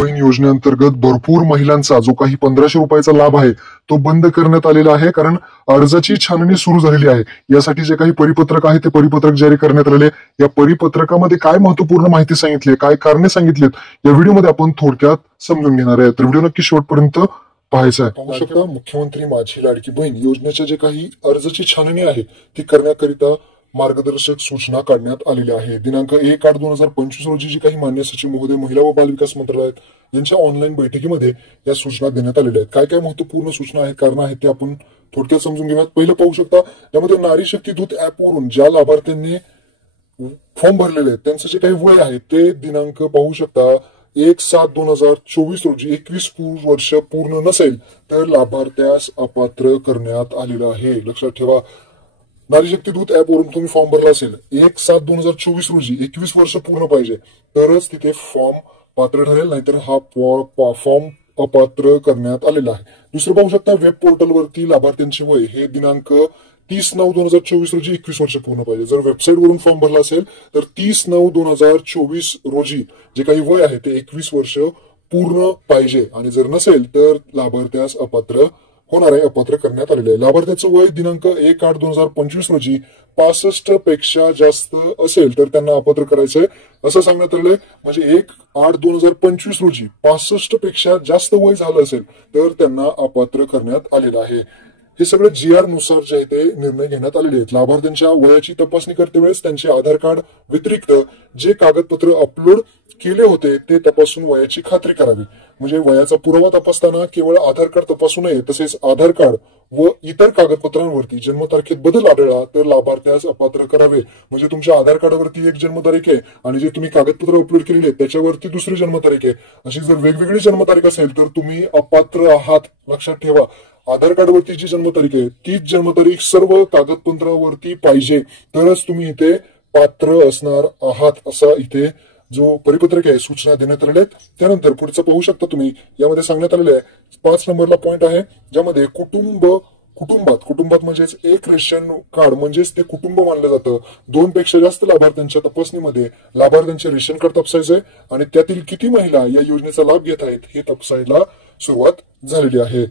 बहीण योजनेअंतर्गत भरपूर महिलांचा जो काही 1500 रुपयाचा लाभ आहे तो बंद करण्यात आलेला आहे, कारण अर्जाची छाननी सुरू झालेली आहे. यासाठी जे काही परिपत्रक आहे ते परिपत्रक जारी करण्यात आलेले. या परिपत्रकामध्ये काय महत्वपूर्ण माहिती सांगितली, काय कारणे सांगितलीत, या व्हिडिओमध्ये आपण थोडक्यात समजून घेणार आहे. तर व्हिडिओ नक्की शेवटपर्यंत पाहायचा आहे. पाहू शकता, मुख्यमंत्री माझी लाडकी बहीण योजनेच्या जे काही अर्जाची छाननी आहे ती करण्याकरिता मार्गदर्शक सूचना काढण्यात आलेल्या आहे. दिनांक 1/8/2025 रोजी जी काही मान्य सचिव महोदय महिला व बाल विकास मंत्रालयात यांच्या ऑनलाईन बैठकीमध्ये या सूचना देण्यात आलेल्या आहेत. काय काय महत्वपूर्ण सूचना आहेत, कारण आहेत ते आपण थोडक्यात समजून घेऊयात. पहिलं पाहू शकता, यामध्ये नारी शक्ती दूत ऍप वरून ज्या लाभार्थ्यांनी फॉर्म भरलेले आहेत त्यांचं जे काही वय आहे ते दिनांक पाहू शकता 1/7/2024 रोजी 21 वर्ष पूर्ण नसेल तर लाभार्थ्यास अपात्र करण्यात आलेलं आहे. लक्षात ठेवा, नारी शक्ती दूत ऍप वरून तुम्ही फॉर्म भरला असेल 1/7/2024 रोजी 21 वर्ष पूर्ण पाहिजे तरच तिथे फॉर्म पात्र ठरेल, नाहीतर हा फॉर्म अपात्र करण्यात आलेला आहे. दुसरं पाहू शकता, वेब पोर्टलवरती लाभार्थ्यांचे वय हे दिनांक 30/9/2024 रोजी 21 वर्ष पूर्ण पाहिजे. जर वेबसाईट वरून फॉर्म भरला असेल तर 30/9/2024 रोजी जे काही वय आहे ते 21 वर्ष पूर्ण पाहिजे, आणि जर नसेल तर लाभार्थ्यास अपात्र होणार आहे, अपात्र करण्यात आलेले आहे. लाभार्थ्याचं वय दिनांक 1/8/2025 रोजी 65 पेक्षा जास्त असेल तर त्यांना अपात्र करायचंय असं सांगण्यात आलंय. म्हणजे 1/8/2025 रोजी 65 पेक्षा जास्त वय झालं असेल तर त्यांना अपात्र करण्यात आलेलं आहे. हे सगळं GR नुसार जे आहे ते निर्णय घेण्यात आलेले आहेत. लाभार्थ्यांच्या वयाची तपासणी करते वेळेस त्यांचे आधार कार्ड व्यतिरिक्त जे कागदपत्र अपलोड केले होते ते तपासून वयाची खात्री करावी. म्हणजे वयाचा पुरावा तपासताना केवळ आधार कार्ड तपासू नये, तसेच आधार कार्ड व इतर कागदपत्रांवरती जन्मतारखेत बदल आढळला तर लाभार्थ्यास अपात्र करावे. म्हणजे तुमच्या आधार कार्डावरती एक जन्मतारीख आहे आणि जे तुम्ही कागदपत्र अपलोड केलेले आहेत त्याच्यावरती दुसरी जन्मतारीख आहे, अशी जर वेगवेगळी जन्मतारीख असेल तर तुम्ही अपात्र आहात. लक्षात ठेवा, आधार कार्डवरती जी जन्मतारीख आहे तीच जन्मतारीख सर्व कागदपत्रावरती पाहिजे तरच तुम्ही इथे पात्र असणार आहात, असा इथे जो परिपत्रक आहे सूचना देण्यात आलेल्या आहेत. त्यानंतर पुढचं पाहू शकता तुम्ही, यामध्ये सांगण्यात आलेलं आहे 5 नंबरला पॉइंट आहे ज्यामध्ये कुटुंबात म्हणजेच एक रेशन कार्ड म्हणजेच ते कुटुंब मानलं जातं. 2 पेक्षा जास्त लाभार्थ्यांच्या तपासणीमध्ये लाभार्थ्यांचे रेशन कार्ड तपासायचे आणि त्यातील किती महिला या योजनेचा लाभ घेत आहेत हे तपासायला सुरुवात झालेली आहे.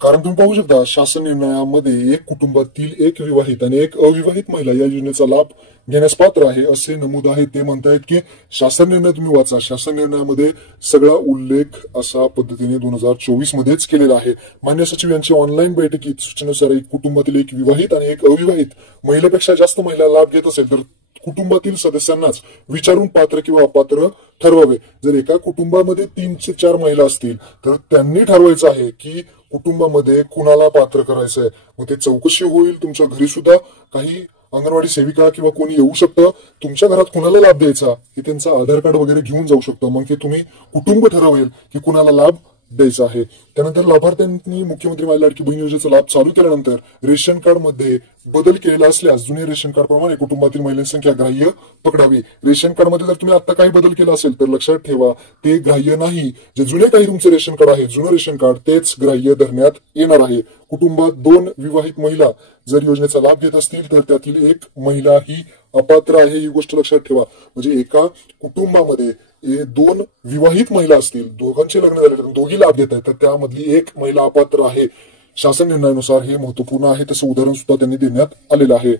कारण तुम्ही पाहू शकता, शासन निर्णयामध्ये एक कुटुंबातील एक विवाहित आणि एक अविवाहित महिला या योजनेचा लाभ घेण्यास पात्र आहे असे नमूद आहे. ते म्हणतायत की शासन निर्णय तुम्ही वाचा, शासन निर्णयामध्ये सगळा उल्लेख अशा पद्धतीने 2024 मध्येच केलेला आहे. मान्य सचिव यांची ऑनलाईन बैठकीत सूचनेनुसार एक कुटुंबातील एक विवाहित आणि एक अविवाहित महिलेपेक्षा जास्त महिला लाभ घेत असेल तर कुटुंबातील सदस्यांनाच विचारून पात्र किंवा अपात्र ठरवावे. जर एका कुटुंबामध्ये 3 ते 4 महिला असतील तर त्यांनी ठरवायचं आहे की कुटुंबामध्ये कुणाला पात्र करायचंय. मग ते चौकशी होईल, तुमच्या घरी सुद्धा काही अंगणवाडी सेविका किंवा कोणी येऊ शकतं, तुमच्या घरात कुणाला लाभ द्यायचा हे त्यांचा आधार कार्ड वगैरे घेऊन जाऊ शकतं. मग ते तुम्ही कुटुंब ठरवेल की कुणाला लाभ द्यायचा आहे. त्यानंतर लाभार्थ्यांनी मुख्यमंत्री माझी लाडकी बहीण योजनेचा लाभ चालू केल्यानंतर रेशन कार्ड मध्ये बदल केलेला असल्यास जुने रेशन कार्ड प्रमाणे कुटुंबातील महिलांची संख्या ग्राह्य पकडावी. रेशन कार्ड मध्ये जर तुम्ही आता काही बदल केला असेल तर लक्षात ठेवा ते ग्राह्य नाही. जे जुने काही तुमचे रेशन कार्ड आहे, जुनं रेशन कार्ड तेच ग्राह्य धरण्यात येणार आहे. कुटुंबात 2 विवाहित महिला जर योजनेचा लाभ घेत असतील तर त्यातील एक महिला ही अपात्र आहे, ही गोष्ट लक्षात ठेवा. म्हणजे एका कुटुंबामध्ये 2 विवाहित महिला असतील, दोघांचे लग्न झाले, दोघी लाभ घेत आहेत, तर त्यामधली एक महिला अपात्र आहे. शासन निर्णयानुसार हे महत्वपूर्ण आहे. तसं उदाहरण सुद्धा त्यांनी देण्यात आलेलं आहे.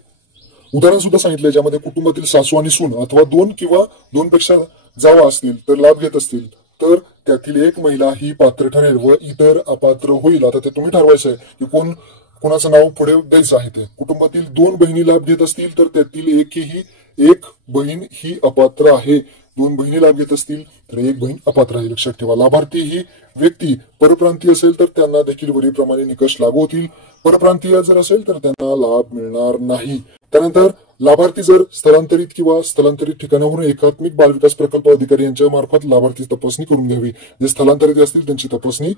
उदाहरण सुद्धा सांगितलंय ज्यामध्ये कुटुंबातील सासू आणि सून अथवा 2 किंवा 2 पेक्षा जावा असतील तर लाभ घेत असतील तर त्यातील एक महिला ही पात्र ठरेल व इतर अपात्र होईल. आता ते तुम्ही ठरवायचंय की कोणाचं नाव पुढे द्यायचं आहे. ते कुटुंबातील 2 बहिणी लाभ घेत असतील तर त्यातील एक बहीण ही अपात्र आहे. 2 बहिणी लाभ घेत असतील तर एक बहीण अपात्र आहे. लक्षात ठेवा, लाभार्थी ही व्यक्ती परप्रांतीय असेल तर त्यांना देखील वरीलप्रमाणे निकष लागू होतील. परप्रांतीय जर असेल तर त्यांना लाभ मिळणार नाही. त्यानंतर लाभार्थी जर स्थलांतरित ठिकाणावरून एकात्मिक बाल विकास प्रकल्प अधिकारी यांच्या मार्फत लाभार्थी तपासणी करून घ्यावी. जे स्थलांतरित असतील त्यांची तपासणी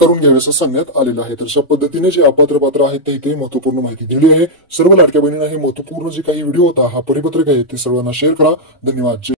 करून घ्यावे असं सांगण्यात आलेलं आहे. तर अशा पद्धतीने जे अपात्र पात्र आहेत ते इथे महत्वपूर्ण माहिती दिली आहे. सर्व लाडक्या बहिणींना हे महत्वपूर्ण जे काही व्हिडिओ होता, हा परिपत्रक आहे, ते सर्वांना शेअर करा. धन्यवाद.